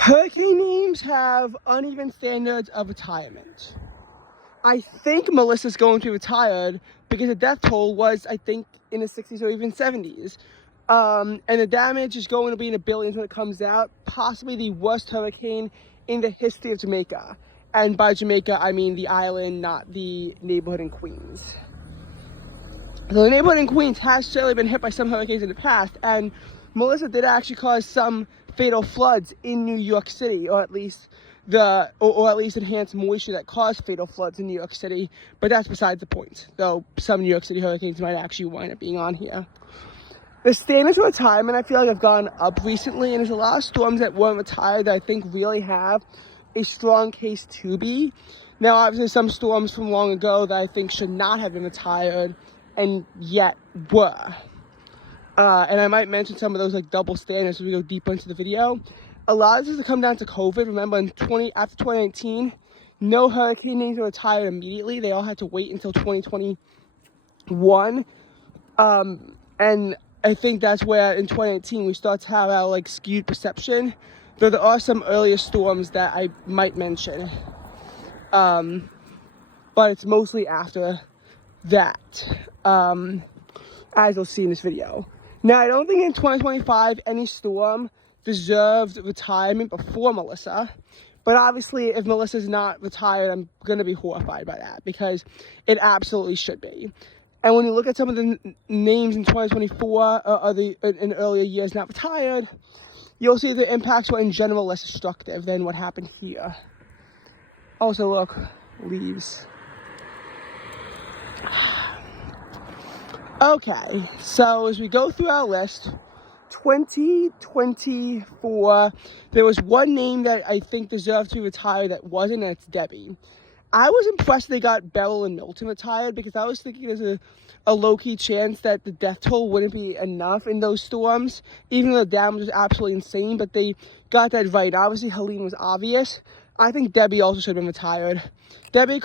Hurricane names have uneven standards of retirement. I think Melissa's going to be retired because the death toll was, I think, in the 60s or even 70s. And the damage is going to be in the billions when it comes out. Possibly the worst hurricane in the history of Jamaica. And by Jamaica, I mean the island, not the neighborhood in Queens. So the neighborhood in Queens has certainly been hit by some hurricanes in the past, and Melissa did actually cause some fatal floods in New York City, or at least enhance moisture that caused fatal floods in New York City. But that's besides the point, though some New York City hurricanes might actually wind up being on here. The standards of retirement, I feel like, have gone up recently, and there's a lot of storms that weren't retired that I think really have a strong case to be. Now, obviously, some storms from long ago that I think should not have been retired and yet were. And I might mention some of those like double standards as we go deeper into the video. A lot of this has come down to COVID. Remember, after 2019, no hurricane names were retired immediately. They all had to wait until 2021. And I think that's where in 2018 we start to have our like skewed perception. Though there are some earlier storms that I might mention. But it's mostly after that, as you'll see in this video. Now, I don't think in 2025 any storm deserved retirement before Melissa, but obviously if Melissa's not retired, I'm going to be horrified by that because it absolutely should be. And when you look at some of the names in 2024 or in earlier years not retired, you'll see the impacts were in general less destructive than what happened here. Also, look, leaves. Okay, so as we go through our list, 2024, there was one name that I think deserved to be retired that wasn't, and it's Debbie. I was impressed they got Beryl and Milton retired because I was thinking there's a low-key chance that the death toll wouldn't be enough in those storms, even though the damage was absolutely insane, but they got that right. Obviously, Helene was obvious. I think Debbie also should have been retired. Debbie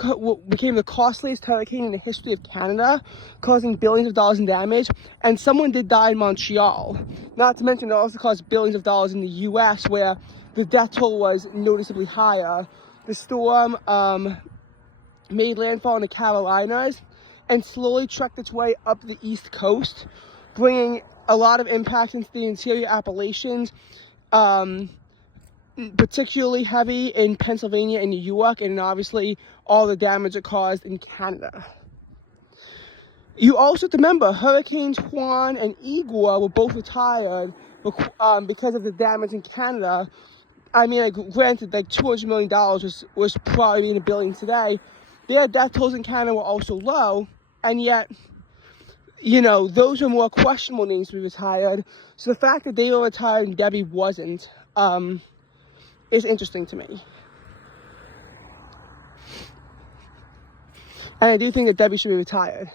became the costliest hurricane in the history of Canada, causing billions of dollars in damage, and someone did die in Montreal. Not to mention, it also caused billions of dollars in the U.S., where the death toll was noticeably higher. The storm made landfall in the Carolinas and slowly trekked its way up the East Coast, bringing a lot of impact into the interior Appalachians, particularly heavy in Pennsylvania and New York, and obviously all the damage it caused in Canada. You also have to remember, Hurricanes Juan and Igor were both retired because of the damage in Canada. I mean, like, granted, like $200 million was probably in the billions today. Their death tolls in Canada were also low, and yet, you know, those were more questionable names to be retired. So the fact that they were retired and Debbie wasn't, is interesting to me. And I do think that Debbie should be retired.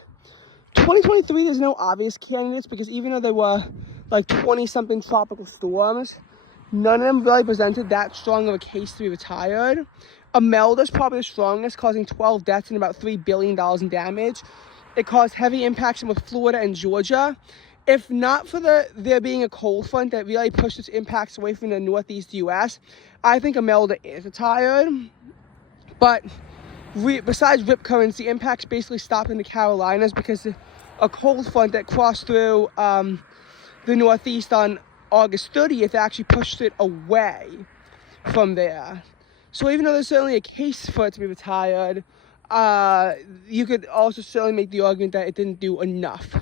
2023, there's no obvious candidates because even though there were like 20-something tropical storms, none of them really presented that strong of a case to be retired. Imelda's probably the strongest, causing 12 deaths and about $3 billion in damage. It caused heavy impacts in both Florida and Georgia. If not for there being a cold front that really pushed its impacts away from the northeast U.S., I think Imelda is retired. But besides rip currents, the impacts basically stopped in the Carolinas because a cold front that crossed through the northeast on August 30th actually pushed it away from there. So even though there's certainly a case for it to be retired, you could also certainly make the argument that it didn't do enough,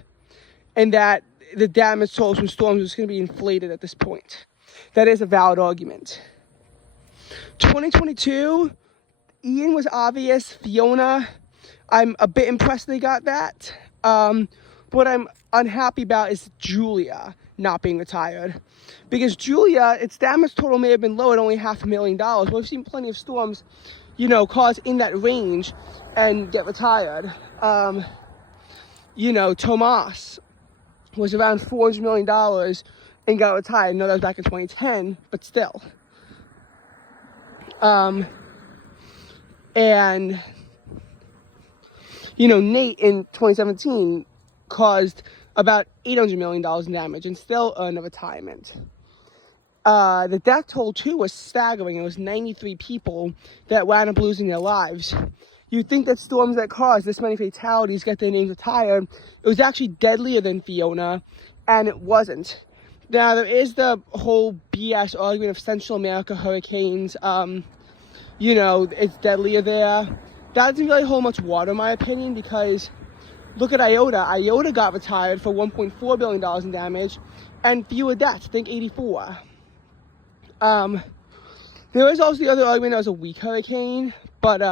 and that the damage tolls from storms is going to be inflated at this point. That is a valid argument. 2022, Ian was obvious. Fiona, I'm a bit impressed they got that. What I'm unhappy about is Julia not being retired. Because Julia, its damage total may have been low at only $500,000. But we've seen plenty of storms, you know, cause in that range and get retired. You know, Tomas was around $400 million and got retired. I know that was back in 2010, but still. And, you know, Nate in 2017 caused about $800 million in damage and still earned a retirement. the death toll too was staggering. It was 93 people that wound up losing their lives. You'd think that storms that cause this many fatalities get their names retired. It was actually deadlier than Fiona, and it wasn't. Now, there is the whole BS argument of Central America hurricanes. You know, it's deadlier there. That doesn't really hold much water, in my opinion, because look at Iota. Iota got retired for $1.4 billion in damage, and fewer deaths, I think 84. There is also the other argument that it was a weak hurricane, but,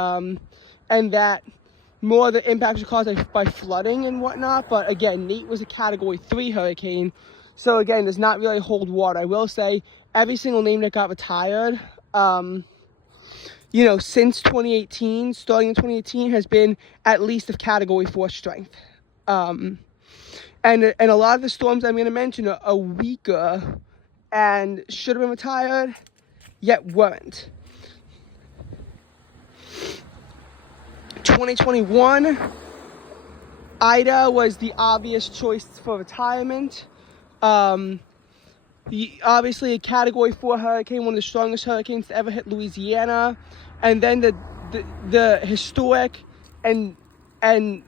and that more of the impacts were caused by flooding and whatnot. But again, Nate was a Category 3 hurricane, so again, does not really hold water. I will say, every single name that got retired, you know, since 2018, starting in 2018, has been at least of Category 4 strength. And a lot of the storms I'm going to mention are weaker and should have been retired, yet weren't. 2021, Ida was the obvious choice for retirement. Obviously a Category 4 hurricane, one of the strongest hurricanes to ever hit Louisiana, and then the historic and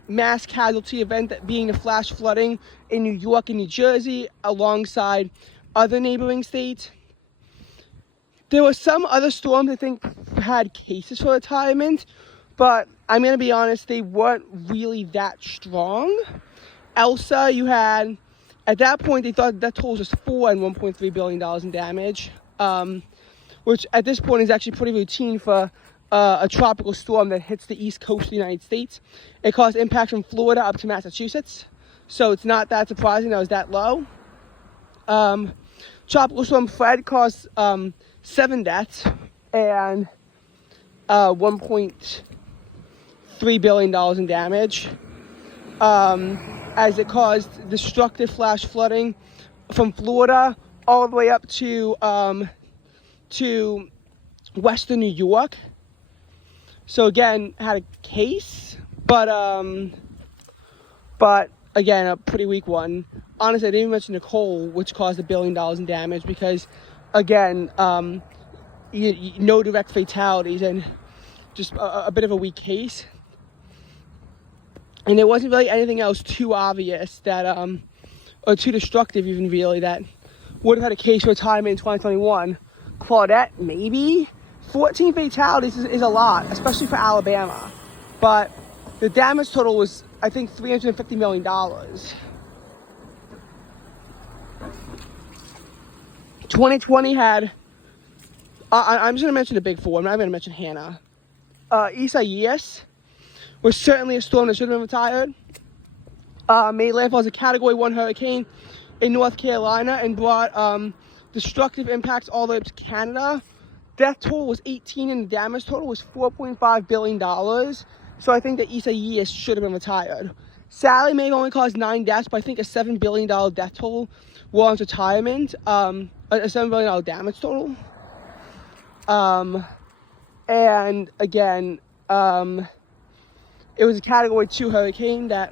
mass casualty event that being the flash flooding in New York and New Jersey alongside other neighboring states. There were some other storms I think had cases for retirement, but I'm going to be honest, they weren't really that strong. Elsa, you had, at that point, they thought that toll was just $4 and $1.3 billion in damage, which at this point is actually pretty routine for a tropical storm that hits the east coast of the United States. It caused impact from Florida up to Massachusetts, so it's not that surprising that it was that low. Tropical Storm Fred caused 7 deaths and $1.3 billion in damage, as it caused destructive flash flooding from Florida all the way up to western New York. So again, had a case, but again, a pretty weak one. Honestly, I didn't even mention Nicole, which caused $1 billion in damage because, again, no direct fatalities and just a bit of a weak case. And there wasn't really anything else too obvious that, or too destructive even really, that would have had a case for retirement in 2021. Claudette, maybe? 14 fatalities is a lot, especially for Alabama. But the damage total was, I think, $350 million. 2020 had, I'm just going to mention the big four. I'm not going to mention Hannah. Isaias was certainly a storm that should have been retired. Made landfall as a Category 1 hurricane in North Carolina and brought destructive impacts all the way up to Canada. Death toll was 18 and the damage total was $4.5 billion. So I think that Isaias should have been retired. Sally may have only caused 9 deaths, but I think a $7 billion death toll warrants retirement. A $7 billion damage total. And again, it was a Category 2 hurricane that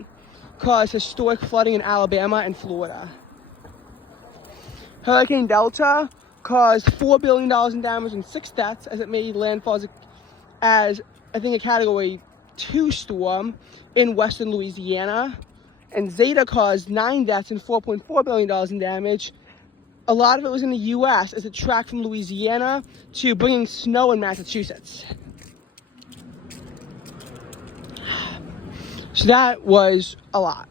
caused historic flooding in Alabama and Florida. Hurricane Delta caused $4 billion in damage and 6 deaths as it made landfall as I think, a Category 2 storm in western Louisiana. And Zeta caused 9 deaths and $4.4 billion in damage. A lot of it was in the U.S. as it tracked from Louisiana to bringing snow in Massachusetts. So that was a lot.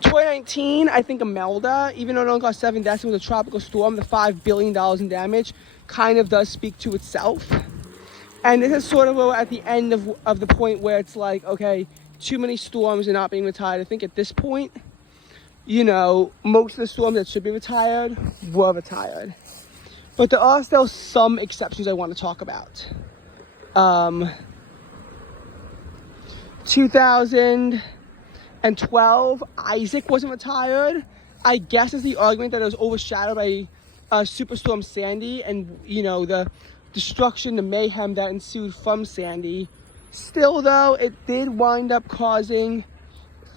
2019, I think Imelda, even though it only caused 7 deaths, it was a tropical storm, the $5 billion in damage kind of does speak to itself. And this is sort of where we're at the end of the point where it's like, okay, too many storms are not being retired. I think at this point, you know, most of the storms that should be retired were retired. But there are still some exceptions I want to talk about. 2012, Isaac wasn't retired. I guess is the argument that it was overshadowed by Superstorm Sandy and, you know, the destruction, the mayhem that ensued from Sandy. Still, though, it did wind up causing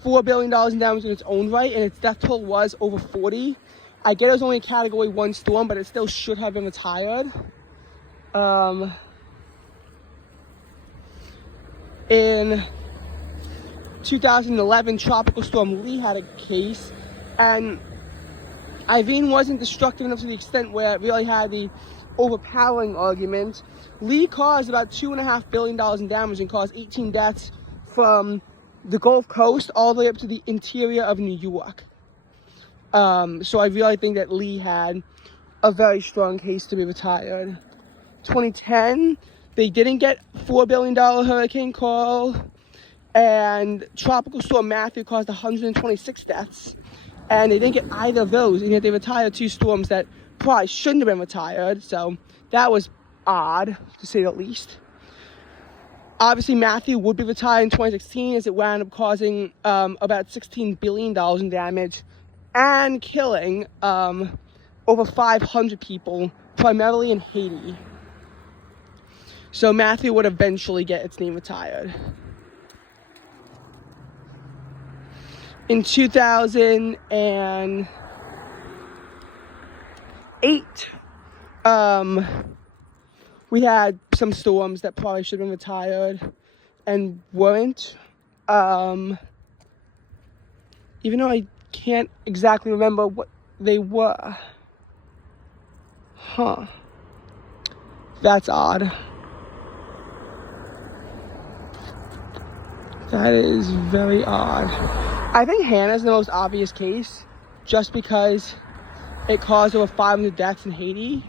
$4 billion in damage in its own right, and its death toll was over 40. I get it was only a Category 1 storm, but it still should have been retired. In 2011, Tropical Storm Lee had a case, and Irene wasn't destructive enough to the extent where it really had the overpowering argument. Lee caused about $2.5 billion in damage and caused 18 deaths from the Gulf Coast all the way up to the interior of New York. So I really think that Lee had a very strong case to be retired. 2010, they didn't get $4 billion Hurricane Carl, and Tropical Storm Matthew caused 126 deaths, and they didn't get either of those, and yet they retired 2 storms that probably shouldn't have been retired, so that was odd, to say the least. Obviously, Matthew would be retired in 2016 as it wound up causing about $16 billion in damage and killing over 500 people, primarily in Haiti. So Matthew would eventually get its name retired. In 2008, we had some storms that probably should have been retired and weren't. Even though I can't exactly remember what they were. Huh. That's odd. That is very odd. I think Hannah's the most obvious case, just because it caused over 500 deaths in Haiti.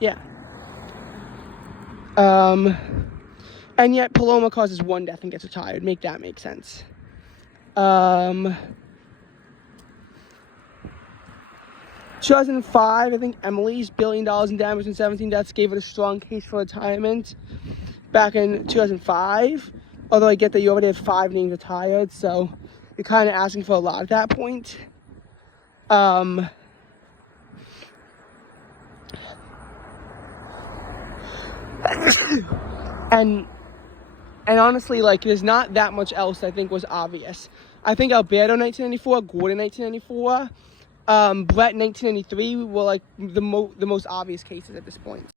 Yeah. And yet Paloma causes 1 death and gets retired. Make that make sense. 2005, I think Emily's $1 billion in damage and 17 deaths gave it a strong case for retirement back in 2005. Although I get that you already have 5 names retired, so you're kind of asking for a lot at that point. And honestly, like, there's not that much else I think was obvious. I think Alberto 1994, Gordon 1994, Brett 1993 were like the most obvious cases at this point.